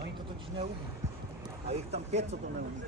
Oni to ci nie lubią. A ich tam piec, co to nie lubią.